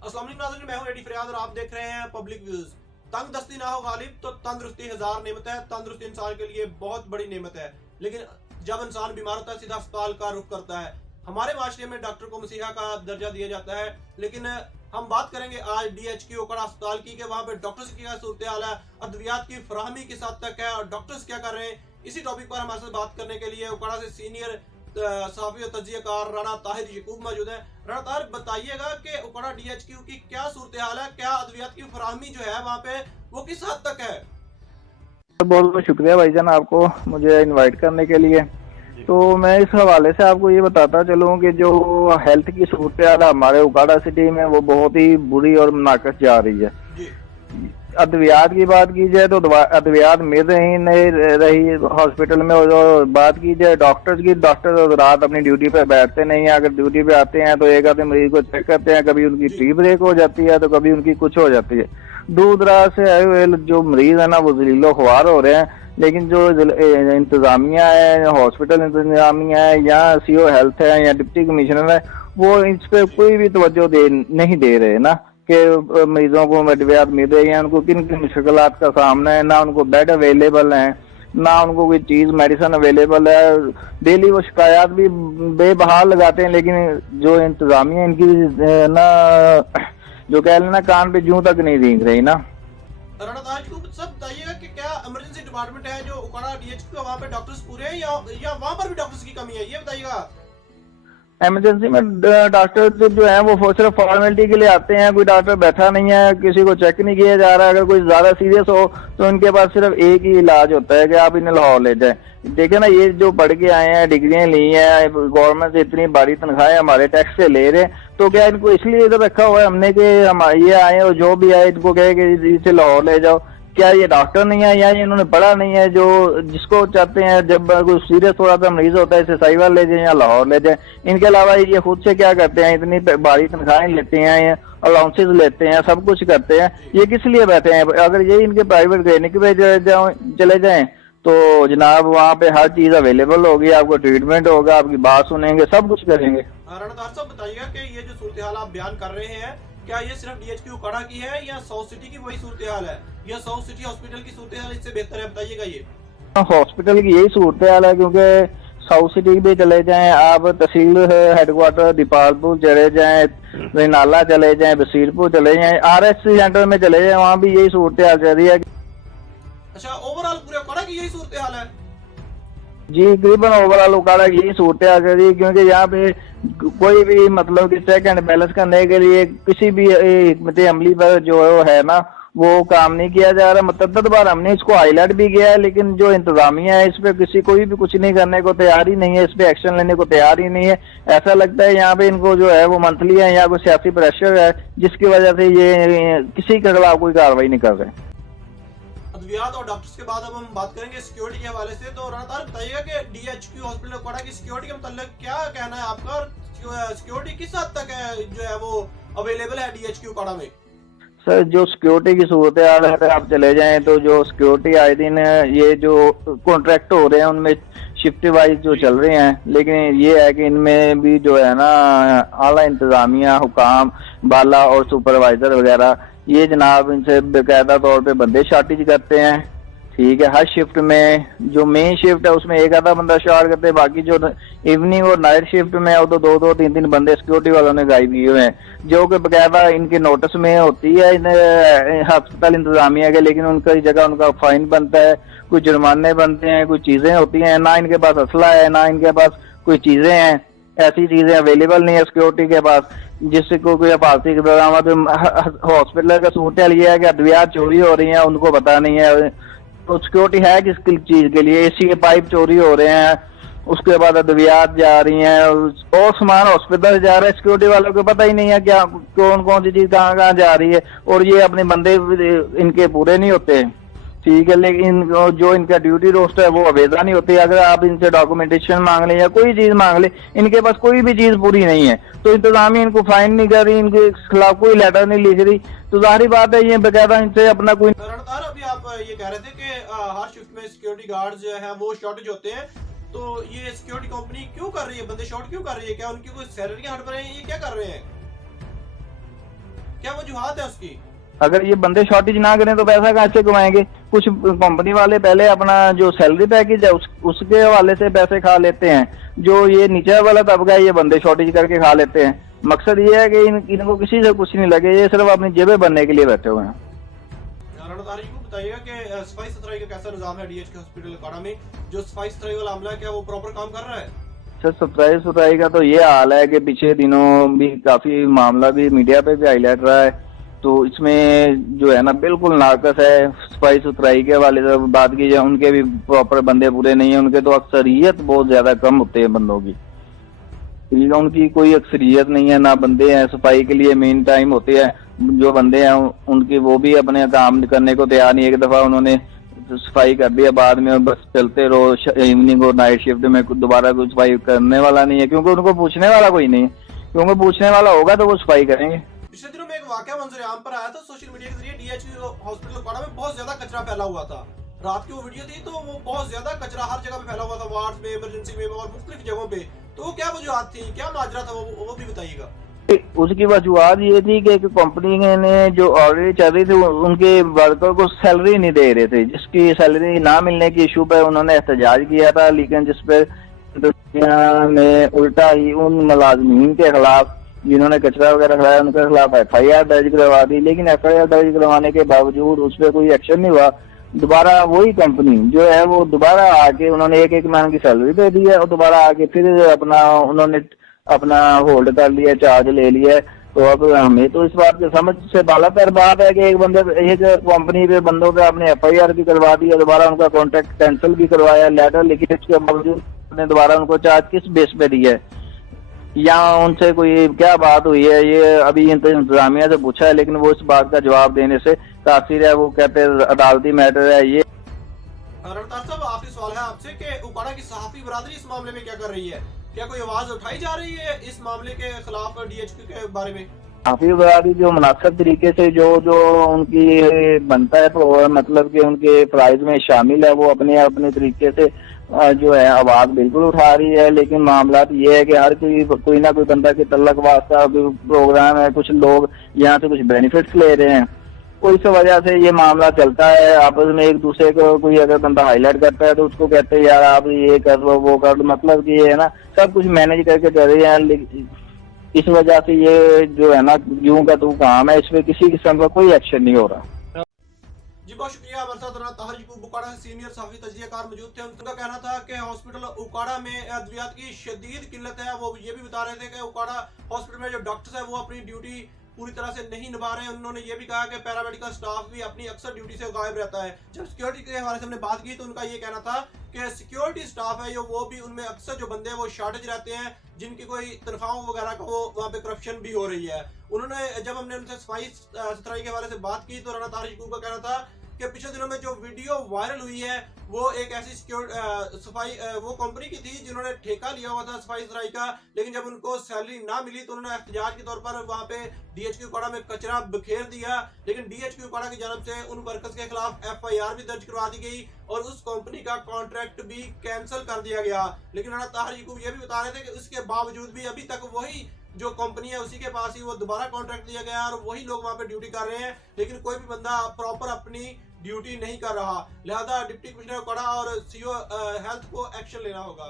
अस्सलाम वालेकुम नाज़रीन, मैं हूं एडी फरियाद और आप देख रहे हैं पब्लिक व्यूज। तंग दस्ती ना हो गालिब तो तंदुरुस्ती हजार नेमत है। तंदुरुस्ती इंसान के लिए बहुत बड़ी नेमत है, लेकिन जब इंसान बीमार होता है सीधा अस्पताल का रुख करता है। हमारे माशरे में डॉक्टर को मसीहा का दर्जा दिया जाता है, लेकिन हम बात करेंगे आज DHQ ओकड़ा अस्पताल की कि वहाँ पे डॉक्टर्स की क्या सूरत हाल है, अद्वियात की फराहमी किस हद तक है और डॉक्टर्स क्या कर रहे हैं। इसी टॉपिक पर हमारे साथ बात करने के लिए ओकड़ा से सीनियर सहाफ़ी और तज्ज़ियाकार राना ताहिर यकूब मौजूद है। राना ताहिर, बताइएगा कि ओकड़ा DHQ की क्या सूरत हाल है, क्या अद्वियात की फराहमी जो है वहाँ पे वो किस हद तक है। बहुत बहुत शुक्रिया भाईजान आपको मुझे इनवाइट करने के लिए। तो मैं इस हवाले से आपको ये बताता चलूँ कि जो हेल्थ की सूरत हाल हमारे उकाड़ा सिटी में वो बहुत ही बुरी और नाकस जा रही है। अद्वियात की बात की जाए तो अद्वियात मिल रही नहीं रही हॉस्पिटल में, और बात की जाए डॉक्टर्स की, डॉक्टर रात अपनी ड्यूटी पे बैठते नहीं है। अगर ड्यूटी पे आते हैं तो एक आधे मरीज को चेक करते हैं, कभी उनकी टी ब्रेक हो जाती है तो कभी उनकी कुछ हो जाती है। दूर दराज से आए हुए जो मरीज है ना वो जलीलो ख्वार हो रहे हैं, लेकिन जो इंतजामिया है, हॉस्पिटल इंतजामिया है या CO हेल्थ है या डिप्टी कमिश्नर है, वो इस पे कोई भी तवज्जो नहीं दे रहे ना कि मरीजों को अद्वियात मिल रही है, उनको किन किन मुश्किलात का सामना है, ना उनको बेड अवेलेबल है, ना उनको कोई चीज मेडिसिन अवेलेबल है। डेली वो शिकायत भी बेबहाल लगाते हैं, लेकिन जो इंतजामिया इनकी ना जो कह लेना कान पे जूं तक नहीं दिख रही ना। राना ताहिर को सब बताइएगा कि क्या इमरजेंसी डिपार्टमेंट है जो ओकाड़ा DHQ वहाँ पे डॉक्टर्स पूरे हैं या वहाँ पर भी डॉक्टर्स की कमी है, ये बताइएगा। इमरजेंसी में डॉक्टर जो है वो सिर्फ फॉर्मेलिटी के लिए आते हैं, कोई डॉक्टर बैठा नहीं है, किसी को चेक नहीं किया जा रहा। अगर कोई ज्यादा सीरियस हो तो इनके पास सिर्फ एक ही इलाज होता है कि आप इन्हें लाहौर ले जाएं। देखिए ना, ये जो पढ़ के आए हैं, डिग्रियां ली हैं, गवर्नमेंट से इतनी बड़ी तनख्वाहें हमारे टैक्स से ले रहे हैं, तो क्या इनको इसलिए इधर रखा हुआ है हमने कि हम ये आए और जो भी आए इनको कहे कि इसे लाहौर ले जाओ। क्या ये डॉक्टर नहीं है या ये इन्होंने पढ़ा नहीं है? जो जिसको चाहते हैं जब कोई सीरियस थोड़ा सा मरीज होता है इसे साहिवाल ले जाए या लाहौर ले जाए। इनके अलावा ये खुद से क्या करते हैं, इतनी बड़ी तनख्वाहें लेते हैं, अलाउंसेस लेते हैं, सब कुछ करते हैं, ये किस लिए बैठे हैं? अगर ये इनके प्राइवेट क्लिनिक पे चले जाएं तो जनाब वहाँ पे हर चीज अवेलेबल होगी, आपको ट्रीटमेंट होगा, आपकी बात सुनेंगे, सब कुछ करेंगे। राना ताहिर साहब, बताइएगा कि ये जो सूरत हाल आप बयान कर रहे हैं, क्या ये सिर्फ DHQ ओकाड़ा की है या साउथ सिटी की वही सूरत हाल है, या साउथ सिटी हॉस्पिटल की सूरत हाल इससे बेहतर है? बताइएगा। ये हॉस्पिटल की यही सूरत हाल है, क्योंकि साउथ सिटी भी चले जाएं आप, तहसील हेडक्वार्टर दीपालपुर चले जाएं, रेनाला चले जाएं, बसीरपुर चले जाएं, RSC सेंटर में चले जाएं, वहाँ भी यही सूरत हाल चल रही है। अच्छा, ओवरऑल पूरे ओकाड़ा की यही सूरत हाल है? जी, तकरीबन ओवरऑल उकाड़ा यही सूरत हाल है जी, क्योंकि यहाँ पे कोई भी मतलब कि चेक एंड बैलेंस करने के लिए किसी भी हिकमत अमली पर जो है ना वो काम नहीं किया जा रहा। मतलब बार हमने इसको हाईलाइट भी किया है, लेकिन जो इंतजामिया है इस पे कोई भी कुछ नहीं करने को तैयार ही नहीं है, इस पे एक्शन लेने को तैयार ही नहीं है। ऐसा लगता है यहाँ पे इनको जो है वो मंथली है या कोई सियासी प्रेशर है जिसकी वजह से ये किसी के खिलाफ कोई कार्रवाई नहीं कर रहे। अद्वियात और डॉक्टर्स के बाद अब हम बात करेंगे सिक्योरिटी के हवाले से। तो राना ताहिर, बताइएगा कि DHQ हॉस्पिटल ओकाड़ा की सिक्योरिटी के मतलब क्या कहना है आपका, और सिक्योरिटी किस हद तक है जो है वो अवेलेबल है DHQ ओकाड़ा में? सर, जो सिक्योरिटी की सूरत हाल है, अगर आप चले जाएं तो जो सिक्योरिटी आए दिन ये जो कॉन्ट्रैक्ट हो रहे हैं उनमें शिफ्ट वाइज जो चल रहे हैं, लेकिन ये है कि इनमें भी जो है ना आला इंतजामिया, हुकाम, बाला और सुपरवाइजर वगैरह ये जनाब इनसे बेकायदा तौर पे बंदे शार्टेज करते हैं। ठीक है, हर शिफ्ट में जो मेन शिफ्ट है उसमें एक आधा बंदा शार्ट करते हैं, बाकी जो इवनिंग और नाइट शिफ्ट में है वो तो दो तीन बंदे सिक्योरिटी वालों ने गायब किए हुए हैं, जो कि बकायदा इनके नोटिस में होती है अस्पताल इंतजामिया के, लेकिन उनकी जगह उनका फाइन बनता है, कुछ जुर्माने बनते हैं, कुछ चीजें होती हैं। ना इनके पास असला है, ना इनके पास कोई चीजें हैं, ऐसी चीजें अवेलेबल नहीं है सिक्योरिटी के पास जिससे कोई हिफाजती हॉस्पिटल का सूरत हाल ये है कि अद्वियात चोरी हो रही है, उनको पता नहीं है। तो सिक्योरिटी है किस चीज के लिए? AC के पाइप चोरी हो रहे हैं, उसके बाद अद्वियात जा रही हैं और सामान हॉस्पिटल जा रहा है, सिक्योरिटी वालों को पता ही नहीं है क्या कौन सी चीज कहाँ जा रही है, और ये अपने बंदे इनके पूरे नहीं होते। ठीक है, लेकिन जो इनका ड्यूटी रोस्टर है वो अवेदा नहीं होती। अगर आप इनसे डॉक्यूमेंटेशन मांग लें या कोई चीज मांग ले, इनके पास कोई भी चीज पूरी नहीं है, तो इंतजामिया इनको फाइन नहीं कर रही, इनके खिलाफ कोई लेटर नहीं लिख रही, तो जाहिर बात है ये बेकायदा इनसे अपना कोई। अभी आप ये कह रहे थे कि हर शिफ्ट में सिक्योरिटी गार्ड जो है वो शॉर्टेज होते हैं, तो ये सिक्योरिटी कंपनी क्यों कर रही है, बंदे शॉर्ट क्यों कर रही है? क्या उनकी कोई सैलरी हट पर है, ये क्या कर रहे हैं? वजूहात है उसकी? अगर ये बंदे शॉर्टेज ना करें तो पैसा कहाँ से कमाएंगे? कुछ कंपनी वाले पहले अपना जो सैलरी पैकेज है उसके हवाले से पैसे खा लेते हैं, जो ये नीचे वाला तबका है ये बंदे शॉर्टेज करके खा लेते हैं। मकसद ये है कि इनको किसी से कुछ नहीं लगे, ये सिर्फ अपनी जेबें बनने के लिए बैठे हुए हैं। राणा ताहिर जी को बताइएगा कि सफाई सुथराई का कैसा निजाम है डीएचके हॉस्पिटल उकाड़ा में? जो सफाई सुथराई वाला अमला है क्या वो प्रॉपर काम कर रहा है? सर सफाई सुथराई का तो ये हाल है कि पिछले दिनों भी काफी मामला भी मीडिया पे भी हाईलाइट रहा है, तो इसमें जो है ना बिल्कुल नाकस है। सफाई सुथराई के हवाले से बात की जाए, उनके भी प्रॉपर बंदे पूरे नहीं है, उनके तो अक्सरियत बहुत ज्यादा कम होते हैं बंदों की, उनकी कोई अक्सरियत नहीं है, ना बंदे हैं सफाई के लिए मेन टाइम होते हैं। जो बंदे हैं उनकी वो भी अपने काम करने को तैयार नहीं। एक दफा उन्होंने सफाई कर दिया, बाद में बस चलते रहो, इवनिंग और नाइट शिफ्ट में दोबारा कोई सफाई करने वाला नहीं है, क्योंकि उनको पूछने वाला कोई नहीं है। क्योंकि पूछने वाला होगा तो वो सफाई करेंगे। पिछले दिनों में एक वाकया मंजर आम पर आया था सोशल मीडिया के जरिए। डीएचके हॉस्पिटल उकाड़ा में बहुत ज्यादा कचरा फैला हुआ था। रात की वो वीडियो थी तो वो बहुत ज्यादा कचरा हर जगह पे फैला हुआ था, वार्ड में, इमरजेंसी में और मुख्तलिफ जगहों पे। तो वो क्या वजूहात थी, क्या माजरा था, वो भी बताइएगा। उसकी वजूहत ये थी कि कंपनी ने जो ऑलरेडी चल रही थी उनके वर्कर को सैलरी नहीं दे रहे थे, जिसकी सैलरी ना मिलने की इशू पे उन्होंने एहतजाज किया था। लेकिन जिस पे ने उल्टा ही उन मुलाजमीन के खिलाफ जिन्होंने कचरा वगैरह खिलाया उनके खिलाफ FIR दर्ज करवा दी। लेकिन FIR दर्ज करवाने के बावजूद उस पर कोई एक्शन नहीं हुआ। दोबारा वही कंपनी जो है वो दोबारा आके उन्होंने एक महीने की सैलरी दे दी है और दोबारा आके फिर उन्होंने अपना होल्ड कर लिया, चार्ज ले लिया। तो अब हमें तो इस बात की समझ से बालातर बात है कि एक कंपनी पे बंदों पे आपने FIR भी करवा दी, दोबारा उनका कॉन्ट्रैक्ट कैंसिल भी करवाया लेटर, लेकिन इसके बावजूद ने दोबारा उनको चार्ज किस बेस पे दिया है या उनसे कोई क्या बात हुई है, ये अभी इंतजामिया से पूछा है, लेकिन वो इस बात का जवाब देने से कासिर है। वो कहते हैं अदालती मैटर है ये। रणतार साहब, आखिरी सवाल है आपसे कि उकाड़ा की सहाफी बरादरी इस मामले में क्या कर रही है? क्या कोई आवाज उठाई जा रही है इस मामले के खिलाफ डीएचके के बारे में? सहाफी बरादरी जो मुनासिब तरीके से जो उनकी बनता है तो मतलब कि उनके प्राइज में शामिल है, वो अपने तरीके से जो है आवाज बिल्कुल उठा रही है। लेकिन मामला ये है कि हर कोई ना कोई बंदा के तल्लक वास्ता प्रोग्राम है, कुछ लोग यहाँ से कुछ बेनिफिट्स ले रहे हैं, तो इस वजह से ये मामला चलता है। आपस में एक दूसरे को कोई अगर बंदा हाईलाइट करता है तो उसको कहते हैं यार आप ये कर लो वो कर लो, मतलब कि ये है ना सब कुछ मैनेज करके चल रहे हैं। इस वजह से ये जो है ना यूं का तू काम है, इसमें किसी किस्म का कोई एक्शन नहीं हो रहा। जी बहुत शुक्रिया। हमारे साथ राणा ताहिर जी उकाड़ा से सीनियर सहाफी तजज़ियाकार मौजूद थे। उनका कहना था कि हॉस्पिटल उकाड़ा में अद्वियात की शदीद किल्लत है। वो ये भी बता रहे थे कि उकाड़ा हॉस्पिटल में जो डॉक्टर्स है वो अपनी ड्यूटी पूरी तरह से नहीं निभा रहे हैं। उन्होंने ये भी कहा कि पैरामेडिकल स्टाफ भी अपनी अक्सर ड्यूटी से गायब रहता है। जब सिक्योरिटी के हवाले से हमने बात की तो उनका ये कहना था कि सिक्योरिटी स्टाफ है वो भी उनमें अक्सर जो बंदे हैं वो शॉर्टेज रहते हैं, जिनकी कोई तनख्वाहों वगैरह का वो वहाँ पे करप्शन भी हो रही है। उन्होंने जब हमने उनसे सफाई सुथराई के हवाले से बात की तो राणा ताहिर जी का कहना था कि पिछले दिनों में जो वीडियो वायरल हुई है वो एक ऐसी सफाई वो कंपनी की थी जिन्होंने ठेका लिया हुआ था सफाई सुथराई का, लेकिन जब उनको सैलरी ना मिली तो उन्होंने एहतजाज के तौर पर वहां पे डीएचके उकाड़ा में कचरा बिखेर दिया। लेकिन डीएचके उकाड़ा की जानब से उन वर्कर्स के खिलाफ FIR भी दर्ज करवा दी गई और उस कंपनी का कॉन्ट्रैक्ट भी कैंसिल कर दिया गया। लेकिन राणा ताहिर जी को ये भी बता रहे थे कि उसके बावजूद भी अभी तक वही जो कंपनी है उसी के पास ही वो दोबारा कॉन्ट्रैक्ट दिया गया और वही लोग वहां पे ड्यूटी कर रहे हैं, लेकिन कोई भी बंदा प्रॉपर अपनी ड्यूटी नहीं कर रहा। लिहाजा डिप्टी कमिश्नर उकाड़ा और CO हेल्थ को एक्शन लेना होगा।